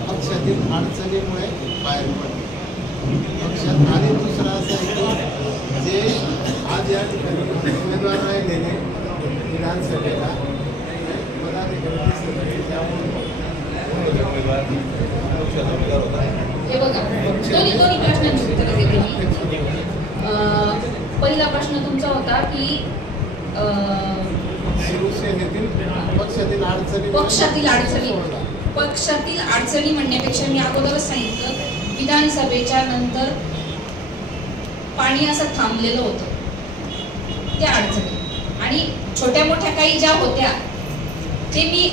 पक्षातील अडचणीमुळे बाहेर पडले पक्षात. आणि दुसरं असं आहे की जे आज या ठिकाणी उमेदवार राहिलेले विधानसभेला दोन्ही प्रश्नांची उत्तरं देते मी. पहिला प्रश्न तुमचा होता की शिवसेनेतील पक्षातील अडचणी म्हणण्यापेक्षा मी अगोदरच सांगितलं, विधानसभेच्या नंतर पाणी असं थांबलेलं होतं, त्या अडचणी आणि छोट्या मोठ्या काही ज्या होत्या ते मी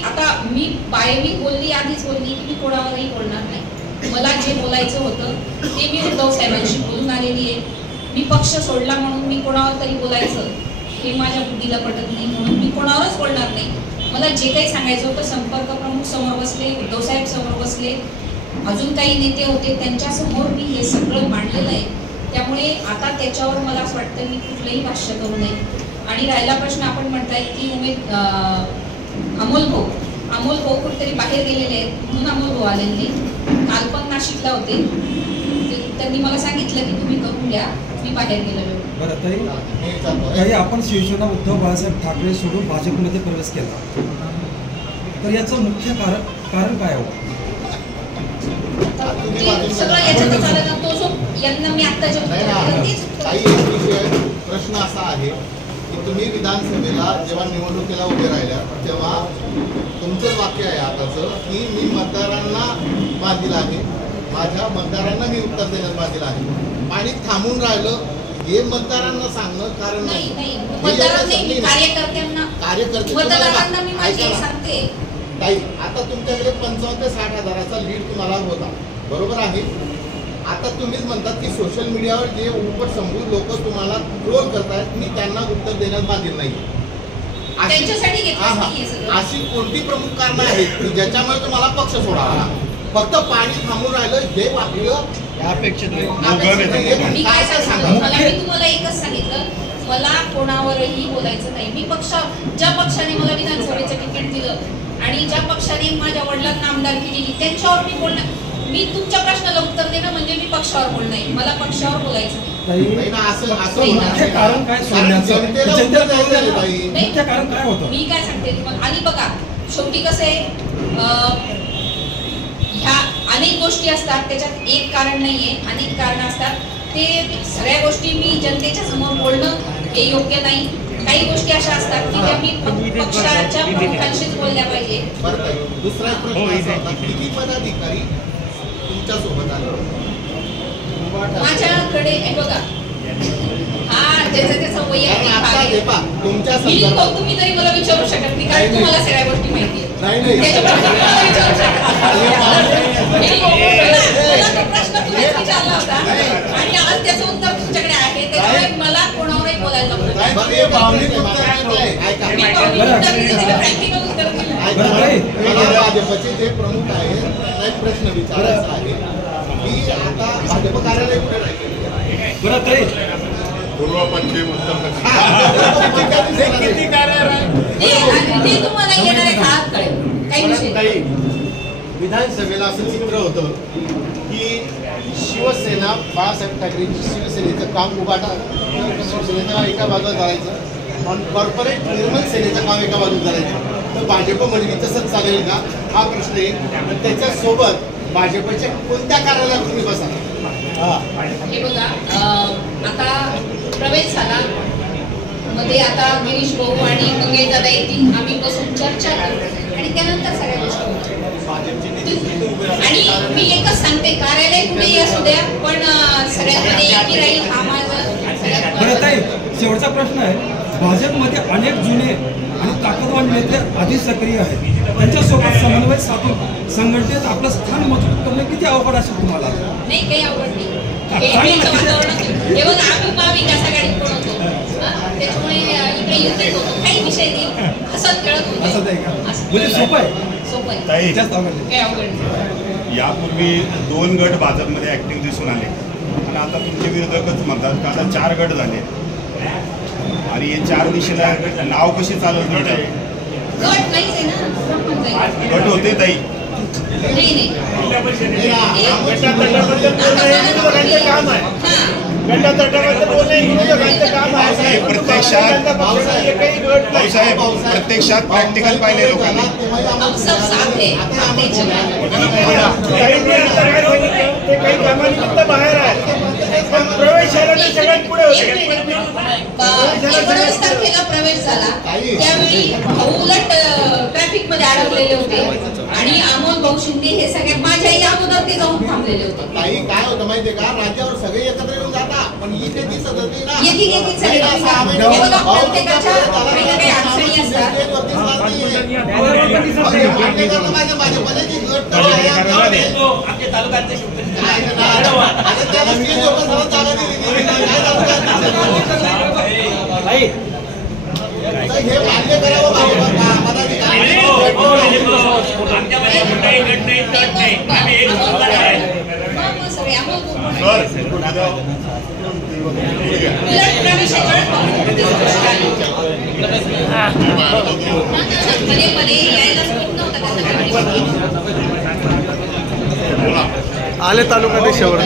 बोलली, आधीच बोलली की मी कोणावरही बोलणार नाही. मला जे बोलायचं होतं ते मी उद्धव साहेबांशी बोलून आलेली आहे. मी पक्ष सोडला म्हणून मी कोणावर तरी बोलायचं हे माझ्या बुद्धीला पटत नाही, म्हणून मी कोणावरच बोलणार नाही. मला जे काही सांगायचं होतं, संपर्क प्रमुख समोर बसले, उद्धव साहेब समोर बसले, अजून काही नेते होते, त्यांच्यासमोर मी हे सगळं मांडलेलं आहे. त्यामुळे आता त्याच्यावर मला असं वाटतं मी कुठलंही भाष्य करू नये. आणि राहिला प्रश्न, आपण म्हणताय की अमोल भाऊ कुठेतरी बाहेर गेलेले आहेत म्हणून अमोल भाऊ आलेले नाही. काल पण नाशिकला होते, त्यांनी मला सांगितलं की तुम्ही करून घ्या, मी बाहेर गेलेलो. बरं ताई, आपण शिवसेना उद्धव बाळासाहेब ठाकरे सोडून भाजपमध्ये प्रवेश केला, तर याचं मुख्य कारण काय होतं? सगळं याच्यातच आलं ना, तो जो यांना मी आता जे प्रश्न असा आहे की तुम्ही विधानसभेला जेव्हा निवडणुकीला उभे राहिल्या तेव्हा तुमचं वाक्य आहे आताचं की मी मतदारांना बांधील आहे, माझ्या मतदारांना मी उत्तर देण्यास बांधील आहे. पाणी थांबून राहिलं हे मतदारांना सांगणं कारण नाही. ताई, आता तुमच्याकडे 55 ते 60 हजाराचा लीड तुम्हाला होता, बरोबर आहे. आता तुम्हीच म्हणतात की सोशल मीडियावर जे उपट समजून लोक तुम्हाला ट्रोल करतायत, मी त्यांना उत्तर देण्यास बांधील नाही. अशी कोणती प्रमुख कारणं आहेत की ज्याच्यामुळे तुम्हाला पक्ष सोडावा? फक्त पाणी थांबून राहिलं हे वाक्य अपेक्षित नाही. मी तुम्हाला एकच सांगितलं, मला कोणावरही बोलायचं नाही. मी ज्या पक्षाने मला विधानसभेचं तिकीट दिलं आणि ज्या पक्षाने माझ्या वडिलांना आमदारकी दिली त्यांच्यावर मी बोलणार. मी तुमच्या प्रश्नाला उत्तर देणं म्हणजे मी पक्षावर बोलणं आहे, मला पक्षावर बोलायचं नाही. मी काय सांगते आणि बघा, शेवटी कसं आहे, ह्या अनेक गोष्टी असतात, त्याच्यात एक कारण नाहीये, अनेक कारण असतात. ते सगळ्या गोष्टी मी जनतेच्या समोर बोलणं हे योग्य नाही. काही गोष्टी अशा असतात की त्या मी पक्षाच्या प्रमुखांशीच बोलल्या पाहिजे. दुसरा प्रश्न असा होता, किती पदाधिकारी तुमच्या सोबत आले? माझ्याकडे बघा, हा त्याचा वैयक्तिक भाग आहे. तुम्ही तरी मला विचारू शकत नाही, कारण तुम्हाला सगळ्या गोष्टी माहिती आहेत. प्रश्न तुम्हीच विचारला होता आणि आज त्याचं उत्तर तुमच्याकडे आहे, त्याच्यामुळे मला कोणावरही बोलायला नको. भाजपचे जे प्रमुख आहेत त्यांना एक प्रश्न विचारायचा आहे की आता भाजप कार्यालय कुठे राहिले? पूर्व पश्चिम उत्तर विधानसभेला असं चित्र होतं की शिवसेना बाळासाहेब ठाकरेंची शिवसेनेचं काम उभाटा शिवसेनेच्या एका बाजूला चालायचं आणि कॉर्पोरेट निर्मल सेनेचं काम एका बाजूला चालायचं. तर भाजपमध्ये तसंच चालेल का हा प्रश्न आहे. त्याच्यासोबत भाजपच्या कोणत्या कार्यालयात तुम्ही बसा? हे बघा, आता प्रवेश झाला, मध्ये आता गिरीश भाऊ आणि मंगेश दादा येतील, आम्ही बसून चर्चा करू आणि त्यानंतर सगळ्या गोष्टी होतील. आणि मी एकच सांगते, कार्यालय कुठेही असू द्या, पण सगळ्यांमध्ये एकी राहील हा माझा सगळ्यात. शेवटचा प्रश्न आहे, भाजपमध्ये अनेक जुने आणि ताकदवान नेते आधीच सक्रिय आहेत, त्यांच्यासोबत समन्वय साधून संघटनेत आपलं स्थान मजबूत करणं किती अवघड असेल तुम्हाला? नाही, काही अवघड नाही. हे बघा, आम्ही महाविकास आघाडीत पण होतो, त्याच्यामुळे इकडे युतीत होतो, काही विषय नाही, हसत खेळत होतो. म्हणजे सोपं आहे. यापूर्वी 2 गट भाजपमध्ये ऍक्टिव्ह दिसून आले आणि आता तुमचे विरोधकच म्हणतात का आता 4 गट झाले. आणि हे 4 दिशेला नाव कशी चालवत गट नाहीच आहे ना, ग्रामपंचायत. गट होते ताई. नाही नाही. प्रत्यक्षात प्रॅक्टिकल पाहिले लोकांनी. हम सब साथ है, साथ चला. काही कामानिमित्त बाहेर आहे, पण प्रवेशाला ते सगळ्यात पुढे होते. 19 तारखेला प्रवेश झाला त्यावेळी भाऊ उलट ट्रॅफिक मध्ये अडकलेले होते आणि अमोल भाऊ शिंदे हे सगळ्यात माझ्याही अगोदर ते जाऊन थांबलेले होते. ताई काय होतं माहितीये का, राज्यावर सगळे एकत्र येऊन जातात पण इथे ती सदती ना येतील सगळे. हे बघा, प्रत्येकाच्या काही ना काही अडचणी असतात. आमच्या तालुक्यातले हे मान्य करावं आमच्यामध्ये कुठलाही गट नाही, तट नाही. आम्ही एक संघटना आहे. सगळे अमोल भाऊ सर उलट प्रवेशाच्या मध्ये मध्ये यायलाच होत नव्हतं त्यांना. आले तालुक्यात शेवट